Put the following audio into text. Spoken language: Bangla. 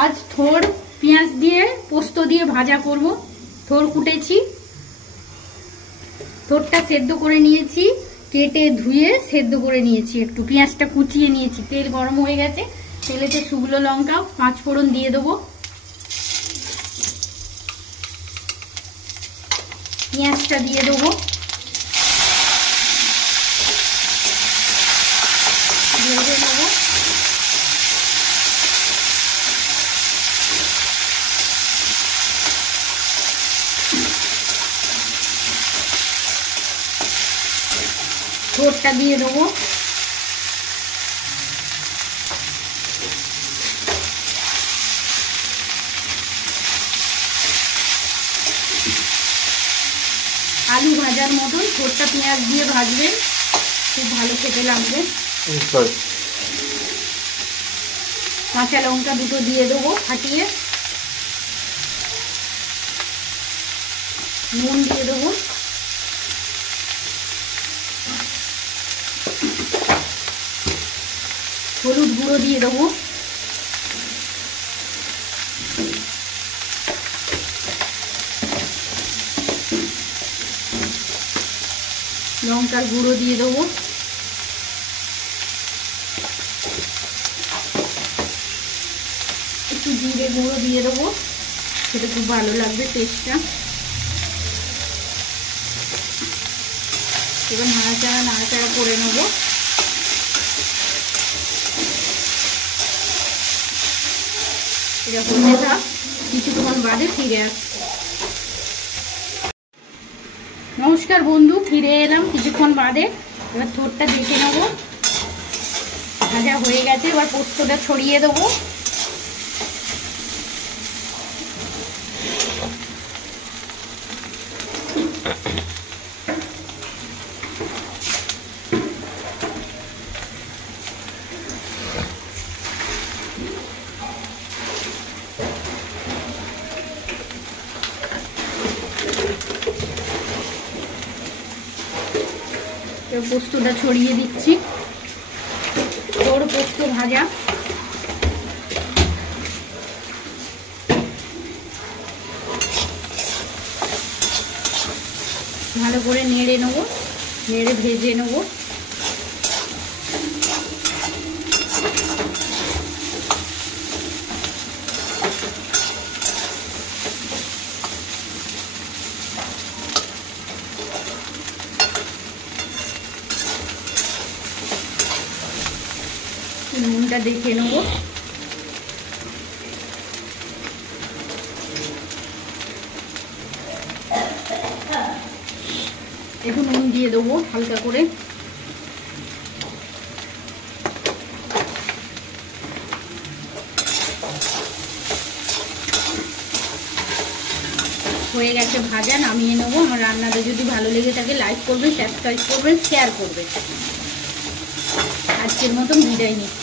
आज थोड़ पेঁয়াজ দিয়ে পোস্ত দিয়ে ভাজা করব। থোড় কুটেছি, থোড়টা সেদ্ধ করে নিয়েছি, কেটে ধুয়ে সেদ্ধ করে নিয়েছি। একটু পেঁয়াজটা কুচিয়ে নিয়েছি। তেল গরম হয়ে গেছে, তেলেতে শুকনো লঙ্কা 5 ফোড়ন দিয়ে দেবো। পেঁয়াজটা দিয়ে দেবো, ভেজে নেবো। থোড়টা দিয়ে দেবো, আলু ভাজার মতন থোড়টা পেঁয়াজ দিয়ে ভাজবেন, খুব ভালো খেতে লাগবে। কাঁচা লঙ্কা দুটো দিয়ে দেবো ফাটিয়ে, নুন দিয়ে দেবো, হলুদ গুঁড়ো দিয়ে দেবো, লঙ্কার গুঁড়ো দিয়ে দেবো, একটু জিরে গুঁড়ো দিয়ে দেবো, সেটা খুব ভালো লাগবে টেস্টটা। এবার নাড়াচাড়া করে নেবো। এটা হতে থাক, কিছুক্ষণ বাদে ফিরে আসছি। নমস্কার বন্ধু, ফিরে এলাম কিছুক্ষণ বাদে। এবার থোড়টা দেখে নেবো, ভাজা হয়ে গেছে। এবার পোস্তটা ছড়িয়ে দেবো। পোস্তটা ছড়িয়ে দিচ্ছি। থোড় পোস্ত ভাজা, ভালো করে নেড়ে নেবো, নেড়ে ভেজে নেবো। নুনটা দেখে নেবো, একটু নুন দিয়ে দেবো হালকা করে। হয়ে গেছে ভাজা, নামিয়ে নেবো। আমার রান্নাটা যদি ভালো লেগে থাকে লাইক করবেন, সাবস্ক্রাইব করবেন, শেয়ার করবেন। আজকের মতন বিদায় নিচ্ছি।